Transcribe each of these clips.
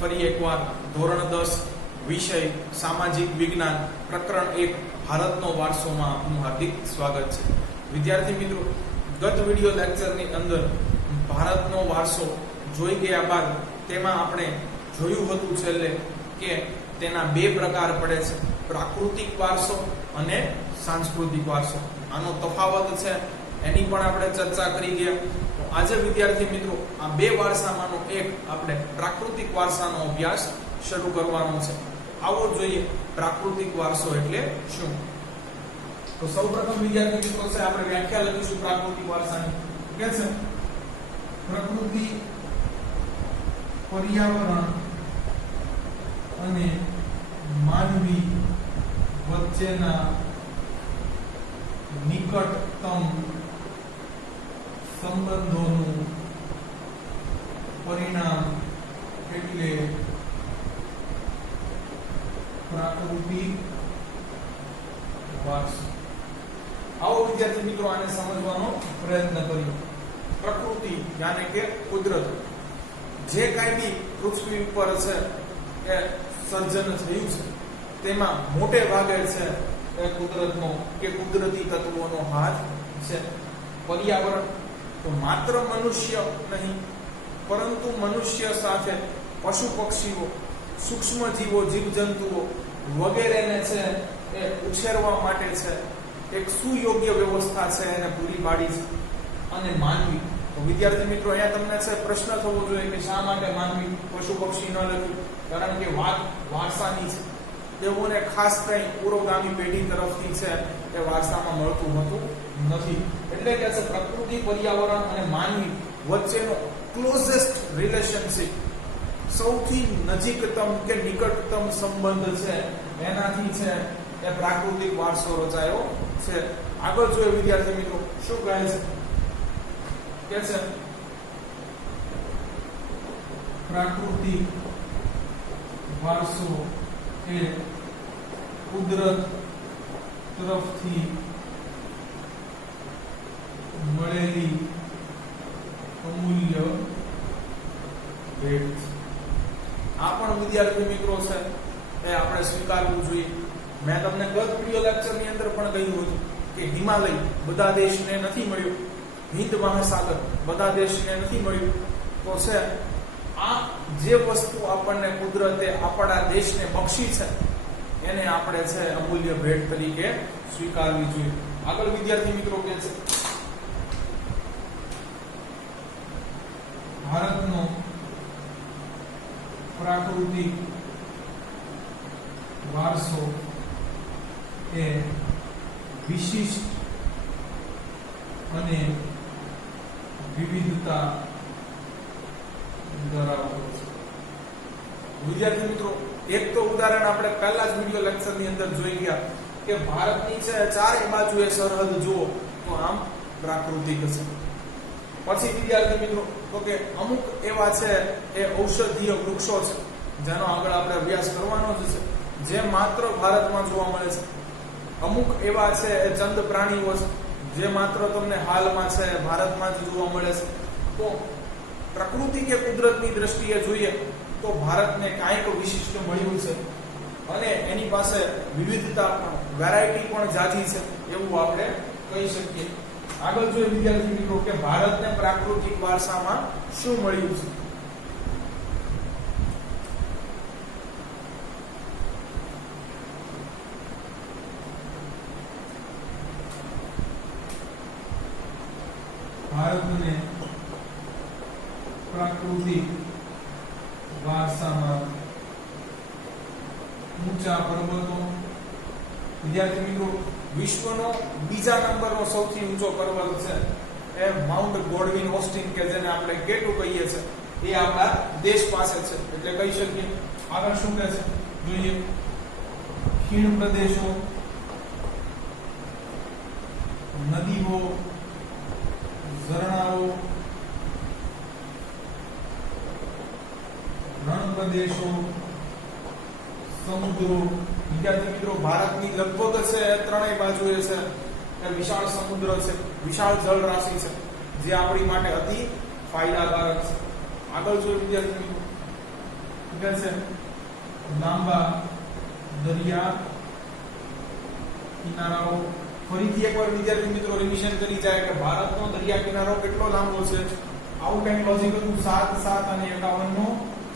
ફરી એકવાર ધોરણ 10 વિષય સામાજિક વિજ્ઞાન પ્રકરણ 1 ભારતનો વારસોમાં આપનું હાર્દિક સ્વાગત છે. વિદ્યાર્થી મિત્રો, ગત વિડિયો લેક્ચરની અંદર ભારતનો વારસો જોઈ ગયા બાદ તેમાં આપણે જોયું હતું છેલ્લે કે તેના બે પ્રકાર પડે છે, પ્રાકૃતિક વારસો અને સાંસ્કૃતિક વારસો. આનો તફાવત છે એની પણ આપણે ચર્ચા કરી ગયા. આજે વિદ્યાર્થી મિત્રો, આ બે વારસામાંનો એક આપણે પ્રાકૃતિક વારસાનો અભ્યાસ શરૂ કરવાનો છે. આવો જોઈએ પ્રાકૃતિક વારસો એટલે શું. તો સૌપ્રથમ વિદ્યાર્થી મિત્રો છે આપણે વ્યાખ્યા લખીશું પ્રાકૃતિક વારસાની. કે છે પ્રકૃતિ, પર્યાવરણ અને માનવી વચ્ચેના નિકટતમ સંબંધોનું પરિણામ એટલે પ્રાકૃતિક વારસો. આવો વિદ્યાર્થી મિત્રો આને સમજવાનો પ્રયત્ન કરીએ. પ્રકૃતિ યાને કે કુદરત, જે કાંઈ બી પૃથ્વી ઉપર છે એ સર્જન થયું છે તેમાં મોટે ભાગે છે એ કુદરતનો કે કુદરતી તત્વોનો હાથ છે. પર્યાવરણ તો માત્ર મનુષ્ય નહીં પરંતુ મનુષ્ય સાથે પશુ પક્ષીઓ, સૂક્ષ્મ જીવો, જીવજંતુઓ વગેરેને છે એ ઉછેરવા માટે છે એક સુયોગ્ય વ્યવસ્થા છે એને પૂરી પાડી છે. અને માનવી તો વિદ્યાર્થી મિત્રો અહીંયા તમને છે પ્રશ્ન થવો જોઈએ કે શા માટે માનવી, પશુ પક્ષી ન લખ્યું? કારણ કે વાત વારસાની છે, તેઓને ખાસ કંઈ પૂર્વગામી પેઢી તરફથી છે એ વારસામાં મળતું હોતું નથી. એટલે કે છે પ્રકૃતિ, પર્યાવરણ અને માનવી વચ્ચેનો ક્લોઝેસ્ટ રિલેશનશિપ, સૌથી નજીકતમ કે નિકટતમ સંબંધ છે એનાથી છે એ પ્રાકૃતિક વારસો રચાયો છે. આગળ જોઈએ વિદ્યાર્થી મિત્રો શું કહે છે કે છે પ્રાકૃતિક વારસો એ કુદરત તરફથી મળેલી અમૂલ્ય ભેટ. આ પણ વિદ્યાર્થી મિત્રો છે એ આપણે સ્વીકારવું જોઈએ. મેં તમને ગત વિડિયો લેક્ચરની અંદર પણ કહ્યું હતું કે હિમાલય બધા દેશને નથી મળ્યું, હિન્દ મહાસાગર બધા દેશને નથી મળ્યું. તો છે આ જે વસ્તુ આપણને કુદરતે આપણા દેશને બક્ષી છે એને આપણે છે અમૂલ્ય ભેટ તરીકે સ્વીકારવી જોઈએ. આગળ વિદ્યાર્થી મિત્રો કહે છે ભારતનો પ્રાકૃતિક વારસો એ વિશિષ્ટ અને વિવિધતા ધરાવતો છે. વિદ્યાર્થી મિત્રો, એક તો ઉદાહરણ આપણે પહેલા જ વિડિયો લેક્ચરની અંદર જોઈ ગયા કે ભારતની છે ચારે બાજુએ સરહદ જુઓ તો આમ પ્રાકૃતિક છે. પછી વિદ્યાર્થી મિત્રો તો કે અમુક એવા છે એ ઔષધીય વૃક્ષો છે જેનો આગળ આપણે અભ્યાસ કરવાનો જ છે, જે માત્ર ભારતમાં જોવા મળે છે. અમુક એવા છે એ ચંદ પ્રાણીઓ છે જે માત્ર તમને હાલમાં છે ભારતમાં જ જોવા મળે છે. તો પ્રકૃતિ કે કુદરતની દ્રષ્ટિએ જોઈએ તો ભારતને કાંઈક વિશિષ્ટ મળ્યું છે અને એની પાસે વિવિધતા પણ, વેરાયટી પણ જાજી છે એવું આપણે કહી શકીએ. આગળ જોઈએ વિદ્યાર્થી મિત્રો કે ભારતને પ્રાકૃતિક વારસામાં શું મળ્યું છે. ભારતને પ્રાકૃતિક વારસામાં ઊંચા પર્વતો. વિદ્યાર્થી મિત્રો, વિશ્વનો બીજા નંબરનો સૌથી ઊંચો પર્વત છે એ માઉન્ટ ગોડવિન ઓસ્ટિન કે જેને આપણે કેટુ કહીએ છીએ એ આપણા દેશ પાસે છે એટલે કહી શકીએ. આગળ શું કહે છે જોઈએ. ખીણ પ્રદેશો, નદીઓ, ઝરણાઓ, રણ પ્રદેશો, સમુદ્રો. વિદ્યાર્થી મિત્રો, ભારતની લગભગ છે ત્રણેય બાજુએ છે એ વિશાળ સમુદ્ર છે, વિશાળ જળ રાશિ છે જે આપણી માટે અતિ ફાયદાકારક છે. આગળ જોઈએ વિદ્યાર્થી મિત્રો, કે છે લાંબા દરિયા કિનારાઓ. ફરીથી એકવાર વિદ્યાર્થી મિત્રો રિવિઝન કરી જાય કે ભારતનો દરિયા કિનારો કેટલો લાંબો છે. આવું કંઈક લોજિક હતું. 7, 7 અને 51 નો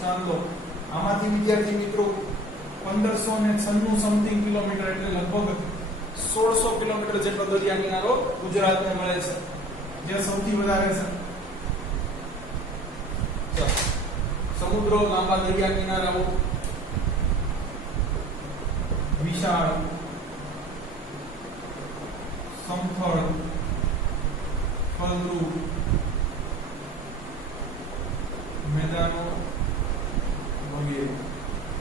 ચાંદલો. આમાંથી વિદ્યાર્થી મિત્રો 1596 સમથિંગ કિલોમીટર એટલે લગભગ 1600 કિલોમીટર જેટલો દરિયા કિનારો ગુજરાતને મળે છે, જે સૌથી વધારે છે. સમુદ્રો, લાંબા દરિયા કિનારાઓ, વિશાળ સમથળ ફળદ્રુપ મેદાનો વગેરે.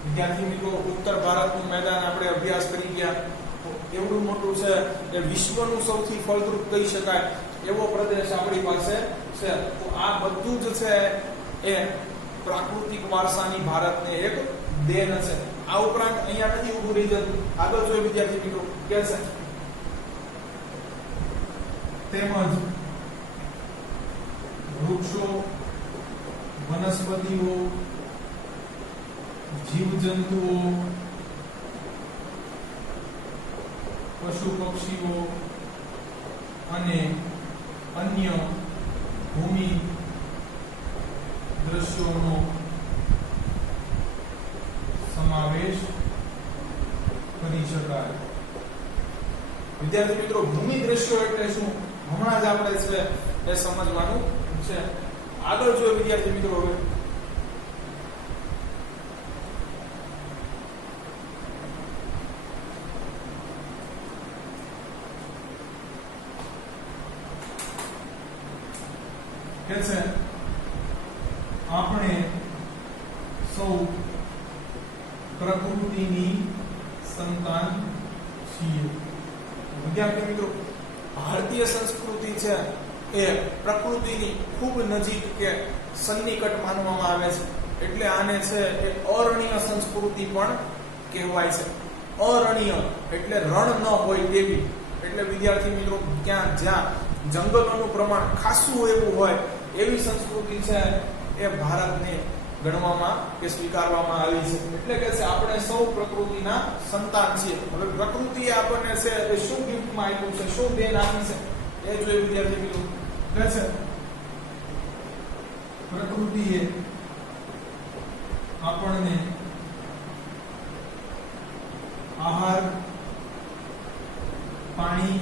વિદ્યાર્થી મિત્રો ઉત્તર ભારતનું મેદાન આપણે અભ્યાસ કરી ગયા. એવડું મોટું છે કે વિશ્વનું સૌથી ફળદ્રુપ કહી શકાય એવો પ્રદેશ આપણી પાસે છે. તો આ બધું જ છે એ પ્રાકૃતિક વારસાની ભારતને એક દેન છે. આ ઉપરાંત અહીંયા નથી ઉભું રહી જતું. આગળ જોઈએ વિદ્યાર્થી મિત્રો કે છે તેમજ વૃક્ષો, વનસ્પતિઓ, જીવજંતુઓ, પશુ પક્ષીઓ અને અન્ય ભૂમિ દ્રશ્યોનો સમાવેશ કરી શકાય. વિદ્યાર્થી મિત્રો ભૂમિ દ્રશ્યો એટલે શું હમણાં જ આપણે છે એ સમજવાનું છે. આગળ જોઈએ વિદ્યાર્થી મિત્રો હવે કે છે આપણે સૌ પ્રકૃતિની સંતાન છીએ. વિદ્યાર્થી મિત્રો ભારતીય સંસ્કૃતિ છે એ પ્રકૃતિની ખૂબ નજીક કે સન્નિકટ માનવામાં આવે છે. એટલે આને છે એ અરણ્ય સંસ્કૃતિ પણ કહેવાય છે. અરણ્ય એટલે રણ ન હોય તેવી. એટલે વિદ્યાર્થી મિત્રો જ્યાં જંગલોનું પ્રમાણ ખાસું એવું હોય એવી સંસ્કૃતિ છે એ ભારતને ગણવામાં કે સ્વીકારવામાં આવી છે. એટલે કે છે આપણે સૌ પ્રકૃતિના સંતાન છીએ. હવે પ્રકૃતિએ આપણને છે એ શું ગિફ્ટમાં આપ્યું છે, શું દેન આપી છે એ જોઈએ વિદ્યાર્થી મિત્રો. કે છે પ્રકૃતિએ આપણને આહાર, પાણી,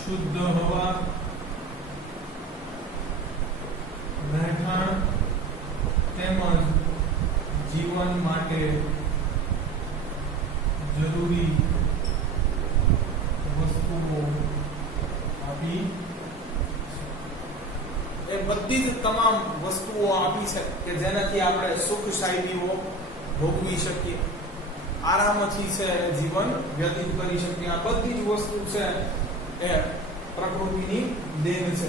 શુદ્ધ હવા, રહેઠાણ તેમજ જીવન માટે જરૂરી વસ્તુઓ આપી એ બધી જ તમામ વસ્તુઓ આપી છે કે જેનાથી આપણે સુખ શાંતિઓ ભોગવી શકીએ, આરામથી છે જીવન વ્યતીત કરી શકીએ. આ બધી જ વસ્તુ છે એ પ્રકૃતિની દેન છે.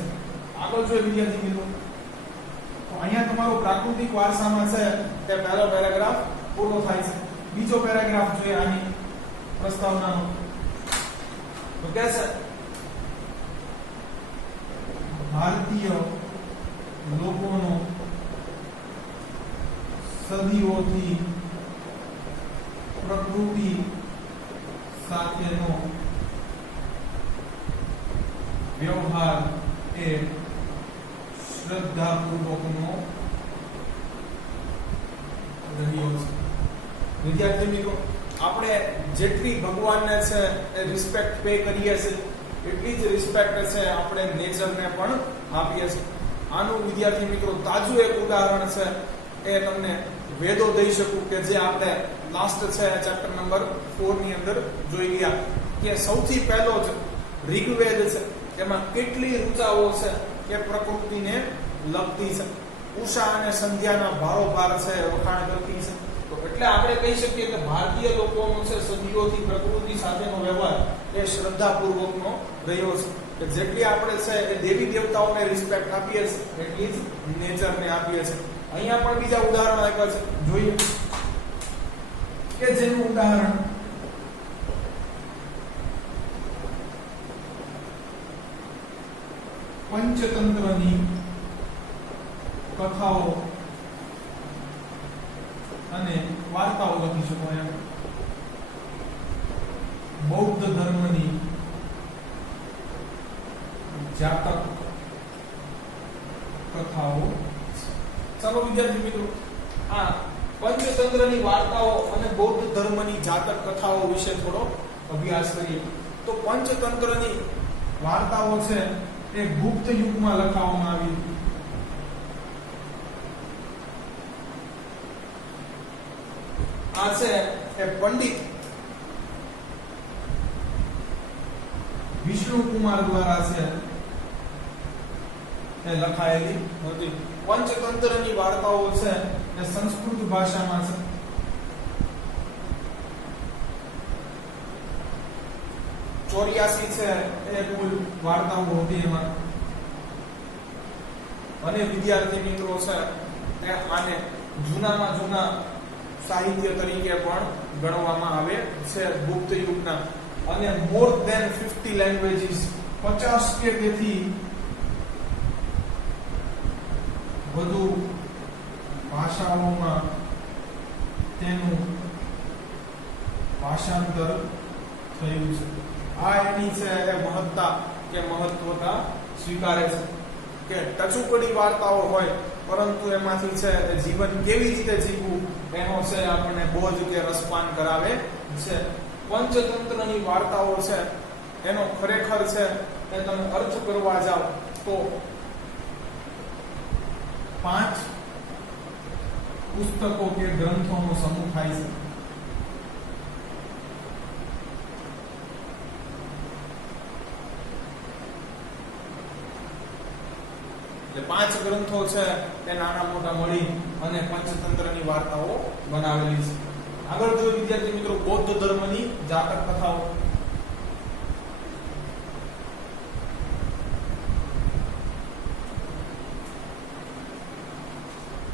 આગળ જોઈએ વિદ્યાર્થી મિત્રો તો અહીંયા તમારો પ્રાકૃતિક વારસામાં છે તે પહેલો પેરેગ્રાફ પૂરો થાય છે. બીજો પેરેગ્રાફ જોઈએ આની પ્રસ્તાવનાનો તો કે છે ભારતીય લોકોનો સદીઓથી પ્રકૃતિ સાથેનો વ્યવહાર એ શ્રદ્ધાપૂર્વકનો રહ્યો છે. વિદ્યાર્થી મિત્રો આપણે જેટલી ભગવાનને છે એ રિસ્પેક્ટ પે કરીએ છીએ એટલી જ રિસ્પેક્ટ છે આપણે નેચરને પણ આપીએ છીએ. આનું વિદ્યાર્થી મિત્રો તાજું એક ઉદાહરણ છે એ તમને વેદો દઈ શકું કે જે આપણે લાસ્ટ છે ચેપ્ટર નંબર 4 ની અંદર જોઈ ગયા કે સૌથી પહેલો જ ઋગ્વેદ છે એમાં કેટલી ઋચાઓ છે કે પ્રકૃતિને લગતી છે. ઉષા અને સંધ્યાના ભારોભાર છે વખાણ કરતી છે. તો એટલે આપણે કહી શકીએ કે ભારતીય લોકોનો છે સદીઓથી પ્રકૃતિ સાથેનો વ્યવહાર એ શ્રદ્ધાપૂર્વકનો રહ્યો છે. કે જેટલી આપણે છે એ દેવી દેવતાઓને રિસ્પેક્ટ આપીએ છીએ એટલી જ નેચરને આપીએ છીએ. અહીંયા પણ બીજા ઉદાહરણ આપ્યા છે જોઈએ કે જેનું ઉદાહરણ પંચતંત્રની કથાઓ જાતક કથાઓ. ચાલો વિદ્યાર્થી મિત્રો, આ પંચતંત્રની વાર્તાઓ અને બૌદ્ધ ધર્મની જાતક કથાઓ વિશે થોડો અભ્યાસ કરીએ. તો પંચતંત્રની વાર્તાઓ છે એ ગુપ્ત યુગમાં લખાવવામાં આવી હતી. આ છે એ પંડિત વિષ્ણુકુમાર દ્વારા છે એ લખાયેલી હતી. પંચતંત્રની વાર્તાઓ છે એ સંસ્કૃત ભાષામાં છે. ચોર્યાસી છે એ કુલ વાર્તાઓ હતી એમાં. અને વિદ્યાર્થી મિત્રો છે એ આને જૂનામાં જૂના સાહિત્ય તરીકે પણ ગણવામાં આવે છે ગુપ્ત યુગના. અને મોર ધેન 50 લેંગ્વેજીસ, 50 કે તેથી વધુ ભાષાઓમાં તેનું ભાષાંતર થયું છે. આ એની છે એ મહત્તા કે મહત્વતા સ્વીકારે છે કે ટચુકડી વાર્તાઓ હોય પરંતુ એમાંથી છે જીવન કેવી રીતે જીવવું એનો છે આપણને બોજ કે રસપાન કરાવે છે. પંચતંત્રની વાર્તાઓ છે એનો ખરેખર છે એ તમે અર્થ કરવા જાઓ તો 5 પુસ્તકો કે ગ્રંથોનો સમૂહ થાય છે. એટલે 5 ગ્રંથો છે એ નાના મોટા મળી અને પંચતંત્રની વાર્તાઓ બનાવેલી છે. આગળ જો વિદ્યાર્થી મિત્રો બૌદ્ધ ધર્મની જાતક કથાઓ.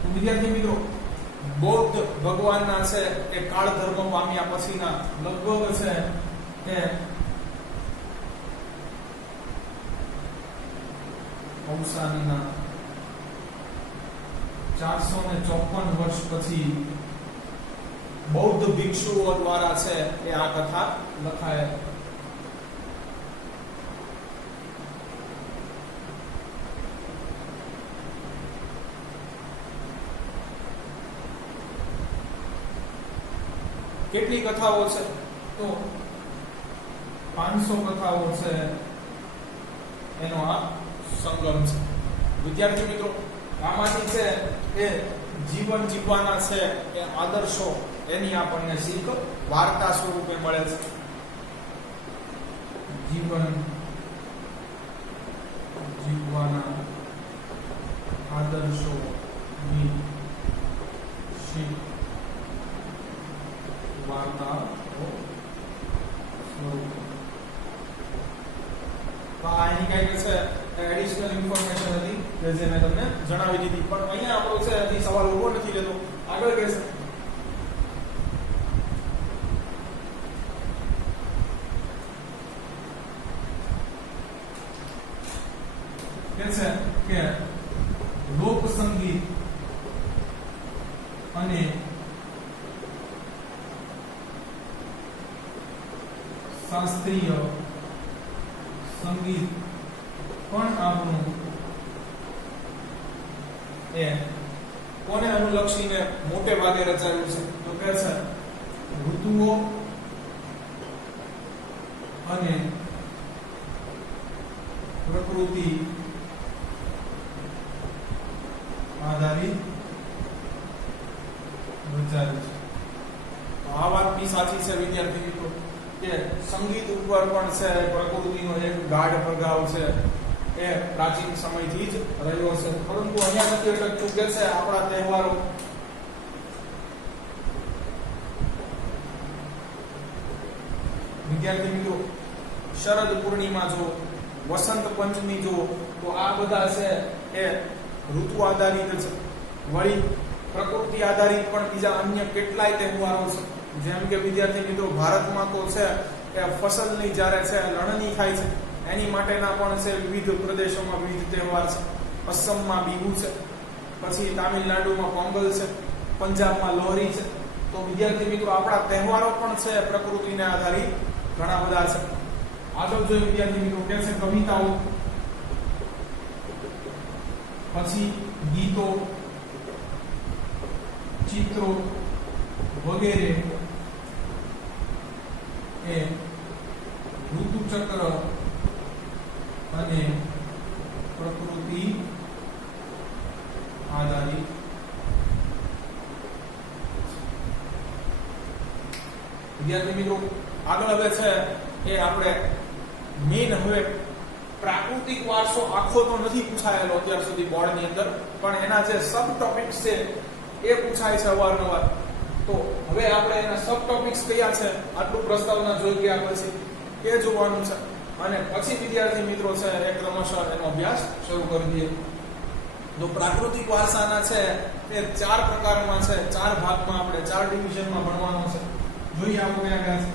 તો વિદ્યાર્થી મિત્રો બૌદ્ધ ભગવાનના છે એ કાળ ધર્મ પામ્યા પછીના લગભગ છે કે અવસાનના 454 વર્ષ પછી બૌદ્ધ ભિક્ષુઓ દ્વારા છે એ આ કથા લખાય. કેટલી કથાઓ છે તો 500 કથાઓ છે એનો આ સંગમ છે. વિદ્યાર્થી મિત્રો આમાંથી છે એ જીવન જીવવાના છે એ આદર્શો એની આપણને શીખ વાર્તા સ્વરૂપે મળે છે. જીવન જીવવાના આદર્શોની શીખ વાર્તા સ્વરૂપે. તો આ એની કઈ છે એડિશનલ ઇન્ફોર્મેશન હતી કે જે મેં તમને જણાવી દીધી. પણ અહીંયા આપણો છે હજી સવાલ ઉભો નથી લેતો. આગળ કહેશે કે લોક સંગીત અને શાસ્ત્રીય સંગીત પણ આપણું એ કોને અનુલક્ષીને મોટે ભાગે રચાયું છે તો કે છે ઋતુઓ અને પ્રકૃતિ આધારિત રચાયું છે. આ વાત બી સાચી છે વિદ્યાર્થી મિત્રો કે સંગીત ઉપર પણ છે પ્રકૃતિનો એક ગાઢ પ્રભાવ છે એ પ્રાચીન સમયથી જ રહ્યો છે. પરંતુ અહીંયા નથી અટકતું કે છે આપણા તહેવારો વિદ્યાર્થી મિત્રો શરદ પૂર્ણિમા જો, વસંત પંચમી જો, તો આ બધા છે એ ઋતુ આધારિત છે. વળી પ્રકૃતિ આધારિત પણ બીજા અન્ય કેટલાય તહેવારો છે. જેમ કે વિદ્યાર્થી મિત્રો ભારતમાં તો છે કે ફસલની જ્યારે છે લણણી થાય છે એની માટેના પણ છે વિવિધ પ્રદેશોમાં વિવિધ તહેવાર છે. અસમમાં બિહુ છે, પછી તામિલનાડુમાં પોંગલ છે, પંજાબમાં લોહરી છે. તો વિદ્યાર્થી મિત્રો આપણા તહેવારો પણ છે પ્રકૃતિને આધારિત ઘણા બધા છે. આગળ જોઈએ વિદ્યાર્થી મિત્રો કે છે કવિતાઓ. પછી ગીતો, ચિત્રો વગેરે એ ઋતુચક્ર અને પ્રકૃતિ આધારિત. વિદ્યાર્થી મિત્રો, આગળ હવે છે એ આપણે મેઇન હવે પ્રાકૃતિક વારસો આખો તો નથી પૂછાયેલો અત્યાર સુધી બોર્ડની અંદર, પણ એના જે સબ ટોપિક્સ છે એ પૂછાય છે અવારનવાર. તો હવે આપણે એના સબ ટોપિક્સ કયા છે આટલું પ્રસ્તાવના જોઈ ગયા પછી એ જોવાનું છે, અને પછી વિદ્યાર્થી મિત્રો છે એ ક્રમશઃ એનો અભ્યાસ શરૂ કરી દઈએ. તો પ્રાકૃતિક વારસાના છે એ 4 પ્રકારમાં છે, 4 ભાગમાં આપણે 4 ડિવિઝનમાં ભણવાનો છે. જોઈએ આપણે કયા કયા છે.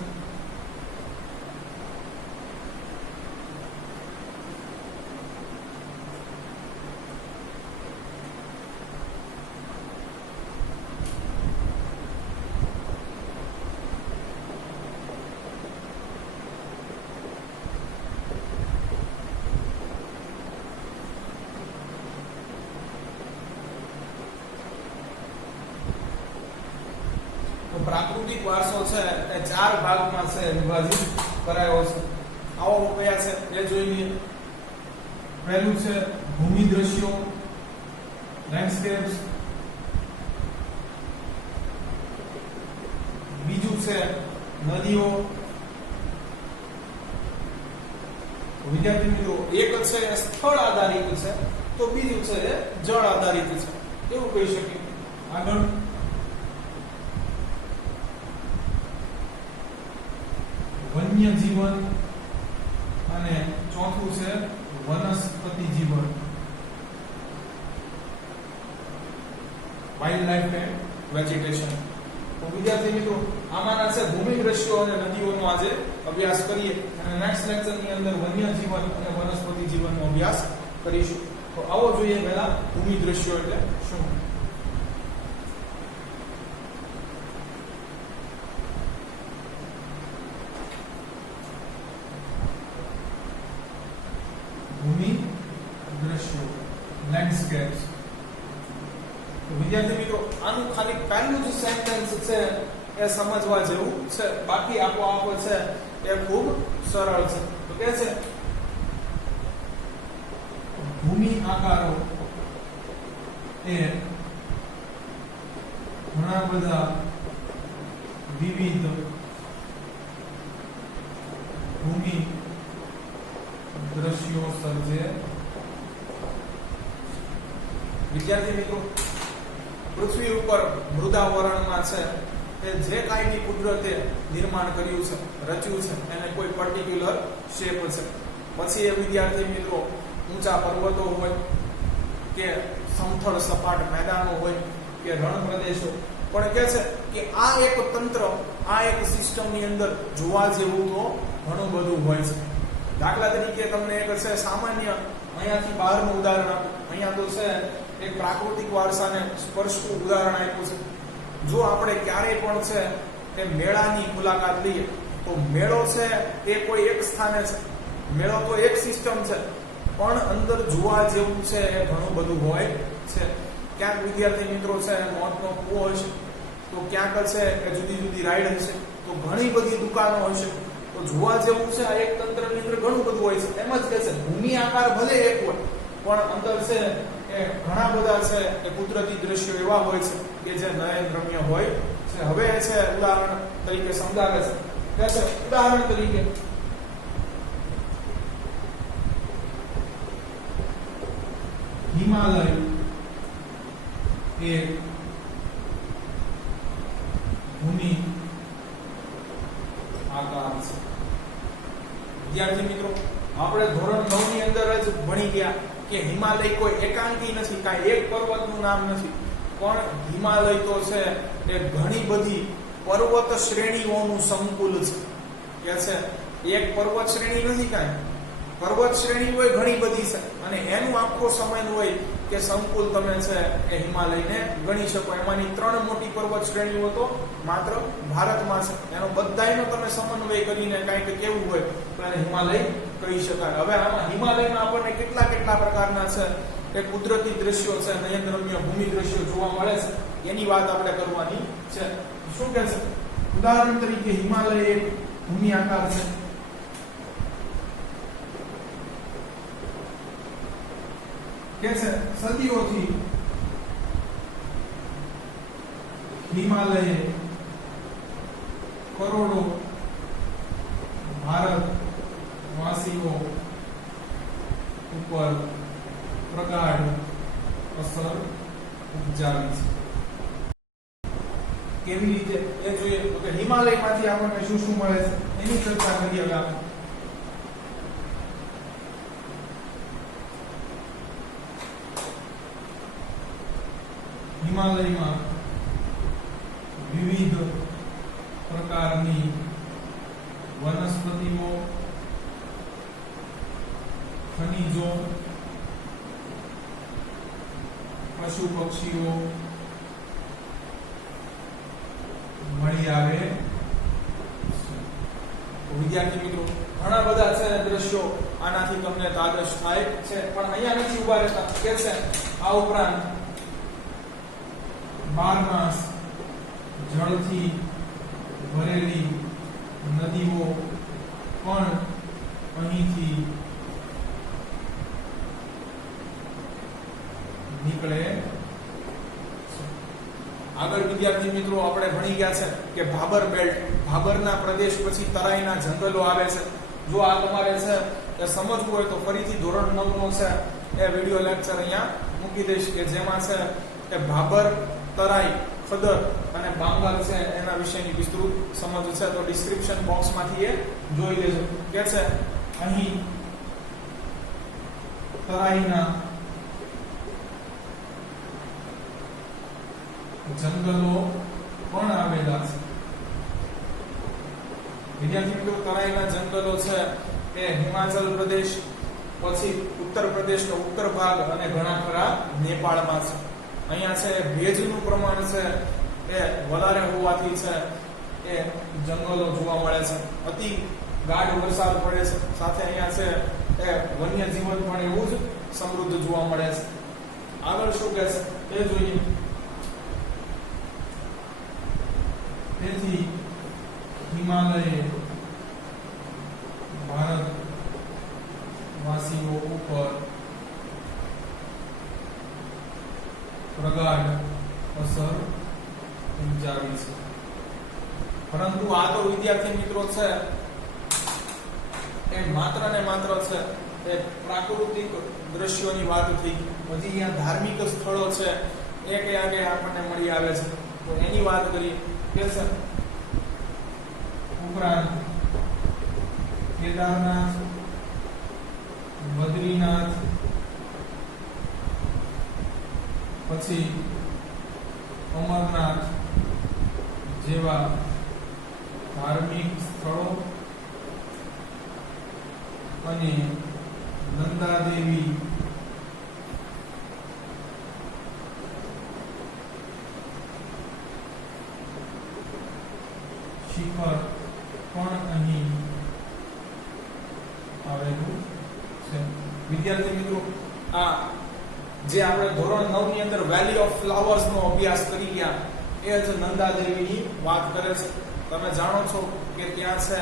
પ્રાકૃતિક વારસો છે એ 4 ભાગમાં છે વિભાજિત કરાયો છે. આવો કયા છે એ જોઈ લઈએ. પહેલું છે ભૂમિ દ્રશ્યો, લેન્ડસ્કેપ્સ. બીજું છે નદીઓ. વિદ્યાર્થી મિત્રો, એક છે એ સ્થળ આધારિત છે, તો બીજું છે એ જળ આધારિત છે, એવું કહી શકીએ. આગળ વન્ય જીવન અને ચોથું છે વનસ્પતિ જીવન, વાઇલ્ડ લાઇફ એન્ડ વેજીટેશન. તો વિદ્યાર્થી મિત્રો, આમાંના છે ભૂમિ દ્રશ્યો અને નદીઓનો આજે અભ્યાસ કરીએ, અને નેક્સ્ટ લેક્ચરની અંદર વન્ય જીવન અને વનસ્પતિ જીવનનો અભ્યાસ કરીશું. તો આવો જોઈએ પહેલા ભૂમિ દ્રશ્યો એટલે શું. ભૂમિ દ્રશ્યો, લેન્ડસ્કેપ્સ. તો વિદ્યાર્થી મિત્રો, આનું ખાલી પહેલું જ સેન્ટેન્સ છે એ સમજવા જેવું છે, બાકી આપોઆપ છે એ ખૂબ સરળ છે. તો કે છે ભૂમિ આકારો એ ઘણા બધા વિવિધ ભૂમિ દ્રશ્યો સર્જે. વિદ્યાર્થી મિત્રો, પૃથ્વી ઉપર મૃદાવરણમાં છે એ જે કાંઈ બી કુદરતે નિર્માણ કર્યું છે, રચ્યું છે, એને કોઈ પર્ટિક્યુલર શેપ છે. પછી એ વિદ્યાર્થી મિત્રો ઊંચા પર્વતો હોય કે સમથળ સપાટ મેદાનો હોય કે રણ પ્રદેશો, પણ કે છે કે આ એક તંત્ર, આ એક સિસ્ટમની અંદર જોવા જેવું તો ઘણું બધું હોય છે. દાખલા તરીકે તમને એક છે સામાન્ય અહીંયાથી બહારનું ઉદાહરણ આપું. અહીંયા તો છે એક પ્રાકૃતિક વારસાને સ્પર્શતું ઉદાહરણ આપ્યું છે. જો આપણે ક્યારેય પણ છે એ મેળાની મુલાકાત લઈએ, તો મેળો છે એ કોઈ એક સ્થાને છે, મેળો તો એક સિસ્ટમ છે, પણ અંદર જોવા જેવું છે એ ઘણું બધું હોય છે. ક્યાંક વિદ્યાર્થી મિત્રો છે મોતનો કૂવો હશે, તો ક્યાંક છે એ જુદી જુદી રાઈડ હશે, તો ઘણી બધી દુકાનો હશે. તો જોવા જેવું છે આ એક તંત્રની અંદર ઘણું બધું હોય છે. એમ જ કે છે ભૂમિ આકાર ભલે એક હોય, પણ અંદર છે એ ઘણા બધા છે એ કુદરતી દ્રશ્યો એવા હોય છે કે જે નયન રમ્ય હોય છે. હવે છે ઉદાહરણ તરીકે સમજાવે છે. કે છે ઉદાહરણ તરીકે હિમાલય એ ભૂમિ આકાર છે. વિદ્યાર્થી મિત્રો, આપણે ધોરણ 9 ની અંદર જ ભણી ગયા કે હિમાલય કોઈ એકાંકી નથી, કાંઈ એક પર્વતનું નામ નથી, પણ હિમાલય તો છે એ ઘણી બધી પર્વત શ્રેણીઓનું સંકુલ છે. કે છે એક પર્વત શ્રેણી નથી, કાંઈ પર્વત શ્રેણી હોય ઘણી બધી છે, અને એનું આખો સમય હોય કે સંકુલ તમે છે એ હિમાલયને ગણી શકો. એમાંની 3 મોટી પર્વત શ્રેણીઓ તો માત્ર ભારતમાં છે. એનો બધાયનો તમે સમન્વય કરીને કાંઈક કેવું હોય તો એને હિમાલય કહી શકાય. હવે આમાં હિમાલયમાં આપણને કેટલા પ્રકારના છે કે કુદરતી દ્રશ્યો છે, નયનરમ્ય ભૂમિ દ્રશ્યો જોવા મળે છે એની વાત આપણે કરવાની છે. શું કહે છે? ઉદાહરણ તરીકે હિમાલય એક ભૂમિ આકાર છે. કે છે સદીઓથી હિમાલયે કરોડો ભારત વાસીઓ ઉપર પ્રગાઢ અસર ઉપજાવી છે. કેવી રીતે એ જોઈએ તો કે હિમાલયમાંથી આપણને શું શું મળે છે એની ચર્ચા કરીએ. હવે આપણે હિમાલયમાં વિવિધ પ્રકારની વનસ્પતિઓ, ખનિજો, પશુ પક્ષીઓ મળી આવે. વિદ્યાર્થી મિત્રો ઘણા બધા છે દ્રશ્યો આનાથી તમને તાદશ થાય છે, પણ અહીંયા નથી ઉભા રહેતા. કે છે આ ઉપરાંત 12 માસ જળથી ભરેલી નદીઓ પણ અહીંથી નીકળે. આગળ વિદ્યાર્થી મિત્રો આપણે ભણી ગયા છે કે ભાબર બેલ્ટ, ભાબરના પ્રદેશ પછી તરાઈના જંગલો આવે છે. જો આ તમારે છે એ સમજવું હોય તો ફરીથી ધોરણ 9 નો છે એ વિડિયો લેક્ચર અહીંયા મૂકી દઈશ કે જેમાં છે કે ભાબર, તરાઈ, ખદર અને બાંગાલ છે એના વિશેની વિસ્તૃત સમજ છે. તો ડિસ્ક્રિપ્શન બોક્સમાંથી એ જોઈ લેજો. કે છે અહીં તરાઈના જંગલો પણ આવેલા છે. વિદ્યાર્થી મિત્રો તરાઈના જંગલો છે એ હિમાચલ પ્રદેશ, પછી ઉત્તર પ્રદેશનો ઉત્તર ભાગ અને ઘણા ખરા નેપાળમાં છે. અહીંયા છે ભેજનું પ્રમાણ છે એ વધારે હોવાથી છે એ જંગલો જોવા મળે છે. અતિ ગાઢ વરસાદ પડે છે, સાથે અહીંયા છે એ વન્ય જીવન પણ એવું જ સમૃદ્ધ જોવા મળે છે. આગળ શું કહે છે એ જોઈએ. તેથી હિમાલયે ભારત વાસીઓ ઉપર પ્રગાઢ અસર ઉપજાવી છે. પરંતુ આ તો વિદ્યાર્થી મિત્રો છે એ માત્ર ને માત્ર છે એ પ્રાકૃતિક દ્રશ્યોની વાત થઈ. હજી અહીંયા ધાર્મિક સ્થળો છે એ કયા કયા આપણને મળી આવે છે તો એની વાત કરી. કે છે ઉપરાંત કેદારનાથ, બદ્રીનાથ, પછી અમરનાથ જેવા ધાર્મિક સ્થળો અને નંદાદેવી શિખર પણ અહીં આવેલું છે. વિદ્યાર્થી મિત્રો આ જે આપણે ધોરણ 9 ની અંદર વેલી ઓફ ફ્લાવર્સ નો અભ્યાસ કરી ગયા એ જ નંદાદેવીની વાત કરે છે. તમે જાણો છો કે ત્યાં છે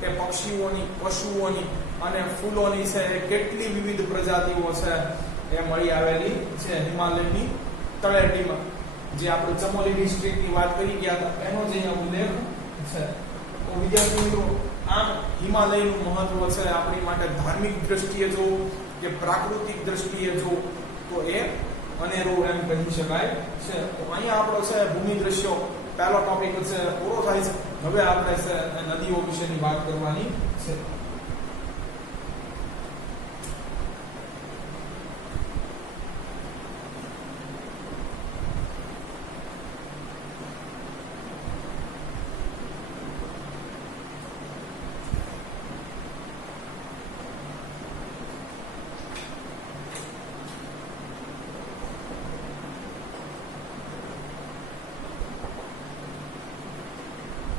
કે પક્ષીઓની, પશુઓની અને ફૂલોની છે એ કેટલી વિવિધ પ્રજાતિઓ છે એ મળી આવેલી છે હિમાલયની તળેટીમાં. જે આપણે ચમોલી ડિસ્ટ્રિક્ટની વાત કરી ગયા હતા એનો જ અહીંયા ઉલ્લેખ છે. તો વિદ્યાર્થી મિત્રો આમ હિમાલયનું મહત્વ છે આપણી માટે ધાર્મિક દ્રષ્ટિએ જો કે પ્રાકૃતિક દ્રષ્ટિએ જો તો એ અનેરું એમ કહી શકાય છે. તો અહીંયા આપણો છે ભૂમિ દ્રશ્યો પહેલો ટોપિક છે પૂરો થાય છે. હવે આપણે છે નદીઓ વિશેની વાત કરવાની છે.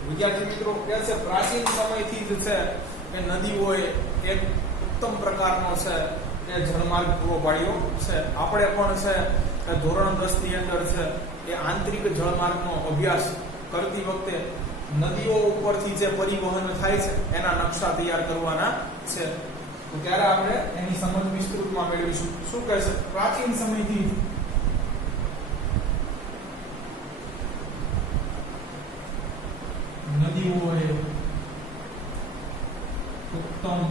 વિદ્યાર્થી મિત્રો કે છે પ્રાચીન સમયથી જ છે કે નદીઓએ એક ઉત્તમ પ્રકારનો છે એ જળમાર્ગ પૂરો પાડ્યો છે. આપણે પણ છે ધોરણ 10 ની અંદર છે એ આંતરિક જળમાર્ગનો અભ્યાસ કરતી વખતે નદીઓ ઉપરથી જે પરિવહન થાય છે એના નકશા તૈયાર કરવાના છે. તો ત્યારે આપણે એની સમજ વિસ્તૃતમાં મેળવીશું. શું કહે છે? પ્રાચીન સમયથી નદીઓએ ઉત્તમ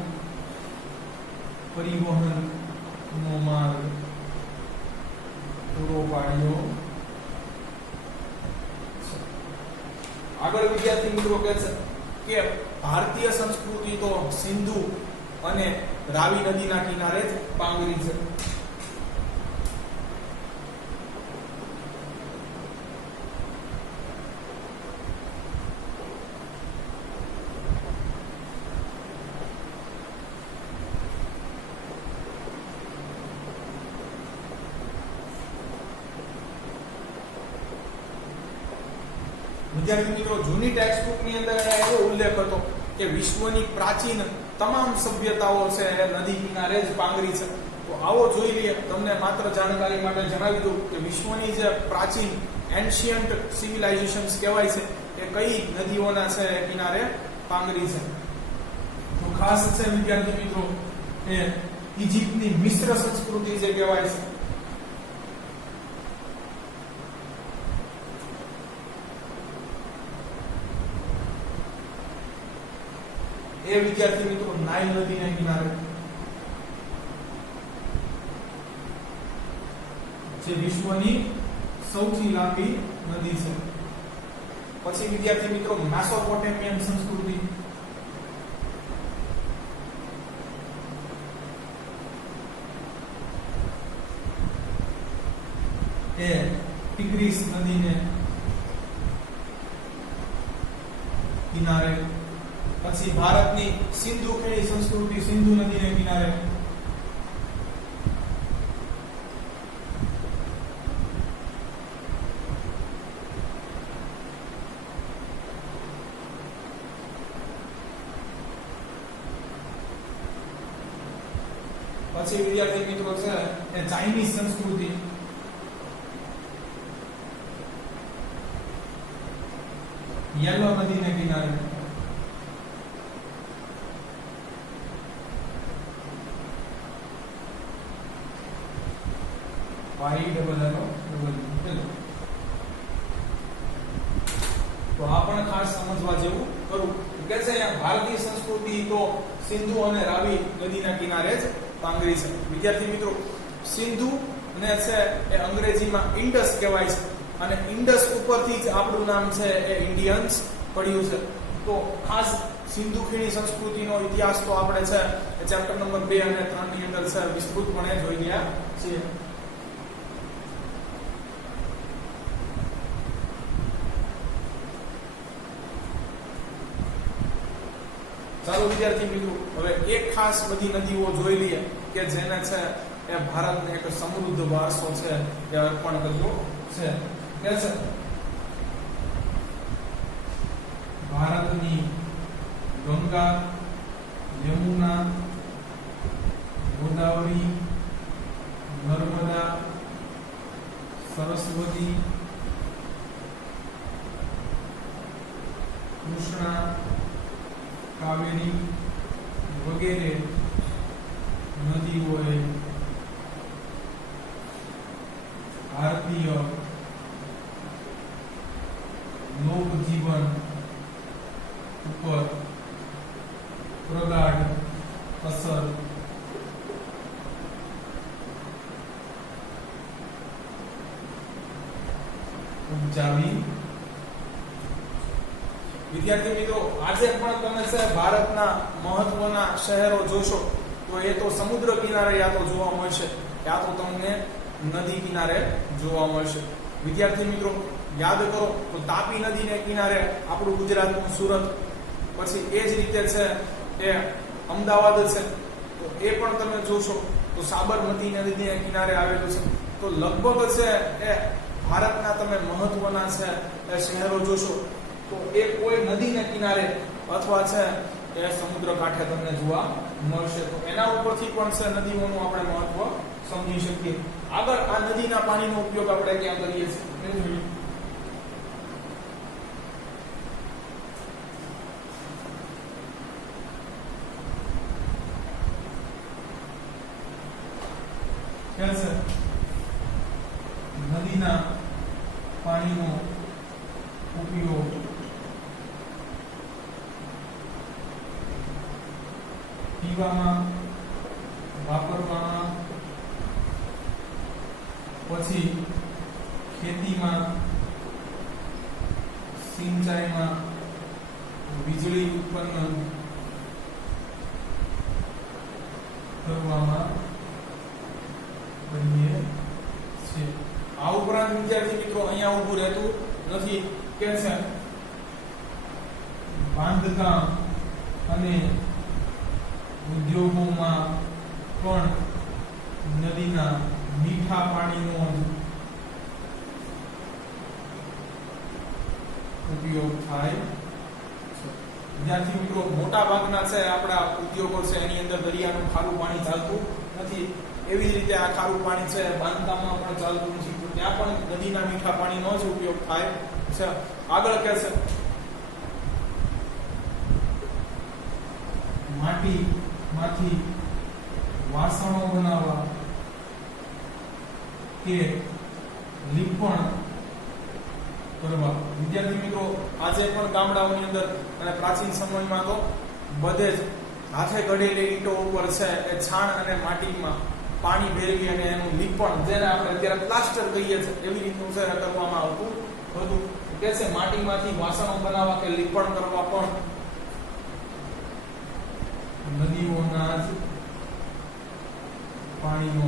પરિવહનનો માર્ગ પૂરો પાડ્યો છે. આગળ વિદ્યાર્થી મિત્રો કહે છે કે ભારતીય સંસ્કૃતિ તો સિંધુ અને રાવી નદીના કિનારે જ પાંગરી છે. વિદ્યાર્થી મિત્રો જૂની ટેક્સ્ટબુક ની અંદર એવો ઉલ્લેખ હતો કે વિશ્વની પ્રાચીન તમામ સભ્યતાઓ છે એ નદી કિનારે જ પાંગરી છે. તો આવો જોઈ લઈએ. તમને માત્ર જાણકારી માટે જણાવી દઉં કે વિશ્વની જે પ્રાચીન એન્શિયન્ટ સિવિલાઇઝેશન્સ કહેવાય છે એ કઈ નદીઓના છે કિનારે પાંગરી છે. તો ખાસ છે વિદ્યાર્થી મિત્રો એ ઇજિપ્તની મિશ્ર સંસ્કૃતિ જે કહેવાય છે એ વિદ્યાર્થી મિત્રો નાઇલ નદીના કિનારે જે વિશ્વની સૌથી લાંબી નદી છે. પછી વિદ્યાર્થી મિત્રો મેસોપોટેમિયન સંસ્કૃતિ એ ટિગ્રીસ નદીને કિનારે. પછી ભારતની સિંધુ ખીણી સંસ્કૃતિ સિંધુ નદીને કિનારે. પછી વિદ્યાર્થી મિત્રો છે એ ચાઇનીઝ સંસ્કૃતિ યેલો નદીને કિનારે. તો આ પણ ખાસ સમજવા જેવું કરું કે છે અહીંયા ભારતીય સંસ્કૃતિ તો સિંધુ અને રાવી નદીના કિનારે જ પાંગરી છે. વિદ્યાર્થી મિત્રો સિંધુ ને છે એ અંગ્રેજીમાં ઇન્ડસ કહેવાય છે અને ઇન્ડસ ઉપરથી જ આપણું નામ છે એ ઇન્ડિયન્સ પડ્યું છે. તો ખાસ સિંધુ ખીણી સંસ્કૃતિનો ઇતિહાસ તો આપણે છે એ ચેપ્ટર નંબર 2 અને 3 ની અંદર છે વિસ્તૃતપણે જોઈ ગયા છીએ. ચાલો વિદ્યાર્થી મિત્રો હવે એક ખાસ બધી નદીઓ જોઈ લઈએ કે જેને છે એ ભારતને એક સમૃદ્ધ વારસો છે એ અર્પણ કર્યો છે. કે છે ભારતની ગંગા, યમુના, ગોદાવરી, નર્મદા, સરસ્વતી, કૃષ્ણા, કાવેરી વગેરે નદીઓએ ભારતીય લોકજીવન ઉપર પ્રગાઢ અસર ઉપજાવી. વિદ્યાર્થી મિત્રો આજે પણ તમે છે ભારતના મહત્વના શહેરો જોશો તો એ તો સમુદ્ર કિનારે યા તો જોવા મળશે યા તો તમને નદી કિનારે જોવા મળશે. વિદ્યાર્થી મિત્રો યાદ કરો તો તાપી નદીને કિનારે આપણું ગુજરાતનું સુરત, પછી એ જ રીતે છે એ અમદાવાદ છે તો એ પણ તમે જોશો તો સાબરમતી નદીને કિનારે આવેલું છે. તો લગભગ છે એ ભારતના તમે મહત્વના છે એ શહેરો જોશો તો એ કોઈ નદીને કિનારે અથવા છે એ સમુદ્ર કાંઠે તમને જોવા મળશે. તો એના ઉપરથી પણ છે નદીઓનું આપણે મહત્વ સમજી શકીએ. આગળ આ નદીના પાણીનો ઉપયોગ આપણે ક્યાં કરીએ છીએ? નદીના પાણીનો ઉપયોગ પીવામાં, વાપરવામાં, પછી ખેતીમાં, સિંચાઈમાં, વીજળી ઉત્પન્ન કરવામાં કરીએ છીએ. આ ઉપરાંત વિદ્યાર્થી મિત્રો અહીંયા ઊભું રહેતું નથી કે છે બાંધકામ અને ઉદ્યોગોમાં પણ નદીના મીઠા પાણીનો ઉપયોગ થાય છે. વિદ્યાર્થી મિત્રો મોટા ભાગના છે આપણા ઉદ્યોગો છે એની અંદર દરિયાનું ખારું પાણી ચાલતું નથી. એવી જ રીતે આ ખારું પાણી છે બાંધકામમાં પણ ચાલતું નથી. તો ત્યાં પણ નદીના મીઠા પાણીનો જ ઉપયોગ થાય છે. આગળ કહે છે માટીમાંથી વાસણો બનાવવા કે લીપણ કરવા. વિદ્યાર્થી મિત્રો આજે પણ ગામડાઓની અંદર અને પ્રાચીન સમયમાં તો બધે જ હાથે ઘડેલી ઈંટો ઉપર છે એ છાણ અને માટીમાં પાણી ભેળવી અને એનું લીપણ, જેને આપણે અત્યારે પ્લાસ્ટર કહીએ છીએ, એવી રીતનું છે કરવામાં આવતું હતું. કે છે માટીમાંથી વાસણો બનાવવા કે લીપણ કરવા પણ નદીઓના જ પાણીનો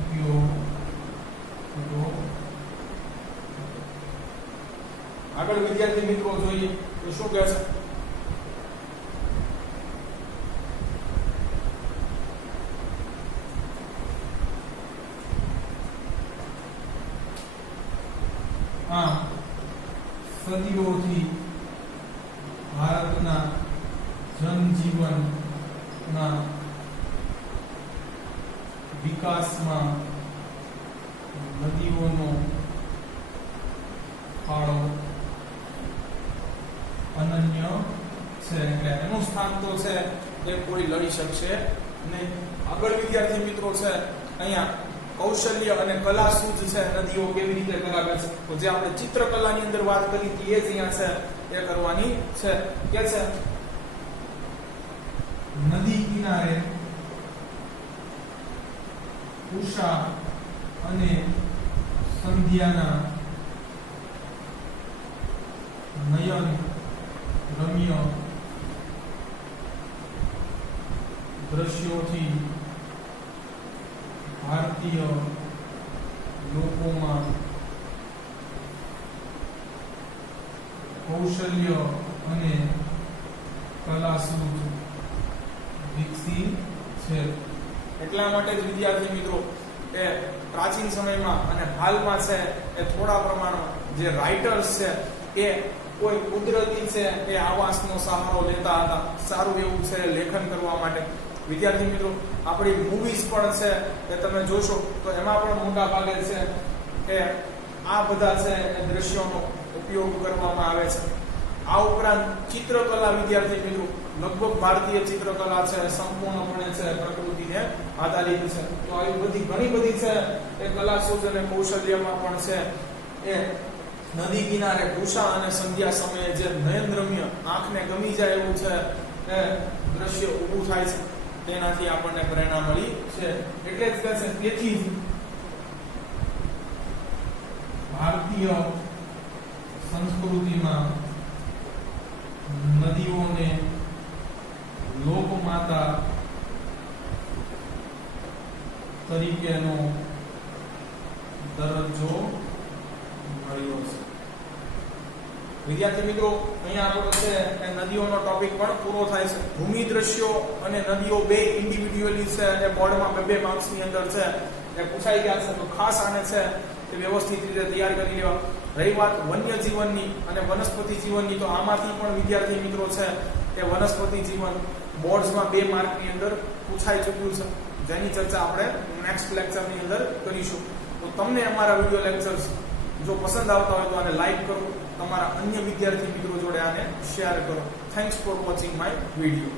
ઉપયોગ થતો. આગળ વિદ્યાર્થી મિત્રો જોઈએ તો શું કહે છે? સદીઓથી ભારતના જનજીવનના વિકાસમાં નદીઓનો ફાળો અનન્ય છે. એટલે એનું સ્થાન તો છે એ કોઈ લડી શકશે નહીં. આગળ વિદ્યાર્થી મિત્રો છે અહીંયા કૌશલ્ય અને કલા સૂઝ છે નદીઓ કેવી રીતે કરાવે છે. તો જે આપણે ચિત્રકલાની અંદર વાત કરી હતી એ જ અહીંયા છે એ કરવાની છે. કે છે નદી કિનારે ઉષા અને સંધ્યાના નયન રમ્ય દ્રશ્યોથી ભારતીય લોકોમાં કૌશલ્ય અને કલાસૂઝ વિકસી છે. એટલા માટે જ વિદ્યાર્થી મિત્રો એ પ્રાચીન સમયમાં અને હાલમાં છે એ થોડા પ્રમાણમાં જે રાઇટર્સ છે એ કોઈ કુદરતી છે એ આવાસનો સહારો લેતા હતા સારું એવું છે લેખન કરવા માટે. વિદ્યાર્થી મિત્રો આપણી મૂવીઝ પણ છે એ તમે જોશો તો એમાં પણ મોટા ભાગે છે કે આ બધા છે એ દ્રશ્યોનો ઉપયોગ કરવામાં આવે છે. આ ઉપરાંત ચિત્રકલા વિદ્યાર્થી મિત્રો લગભગ ભારતીય ચિત્રકલા છે સંપૂર્ણપણે છે પ્રકૃતિને આધારિત છે. તો આવી બધી ઘણી બધી છે એ કલા સૂઝ અને કૌશલ્યમાં પણ છે એ નદી કિનારે ઉષા અને સંધ્યા સમયે જે નયનરમ્ય આંખને ગમી જાય એવું છે એ દ્રશ્ય ઊભું થાય છે. તેનાથી આપણને પ્રેરણા મળી છે. એટલે જ કહે છે તેથી ભારતીય સંસ્કૃતિમાં નદીઓને લોકમાતા તરીકેનો દરજ્જો મળ્યો છે. વિદ્યાર્થી મિત્રો અહીંયા આપણો છે એ નદીઓનો ટોપિક પણ પૂરો થાય છે. ભૂમિ દ્રશ્યો અને નદીઓ બે ઇન્ડિવિડ્યુઅલી છે એ બોર્ડમાં બે માર્ક્સની અંદર છે એ પૂછાઈ ગયા છે. તો ખાસ આને છે એ વ્યવસ્થિત રીતે તૈયાર કરી લેવા. રહી વાત વન્ય જીવનની અને વનસ્પતિ જીવનની, તો આમાંથી પણ વિદ્યાર્થી મિત્રો છે એ વનસ્પતિ જીવન બોર્ડ્સમાં 2 માર્કની અંદર પૂછાઈ ચૂક્યું છે, જેની ચર્ચા આપણે નેક્સ્ટ લેક્ચરની અંદર કરીશું. તો તમને અમારા વિડીયો લેક્ચર્સ જો પસંદ આવતા હોય તો આને લાઈક કરો, તમારા અન્ય વિદ્યાર્થી મિત્રો જોડે આને શેર કરો. Thanks for watching my video.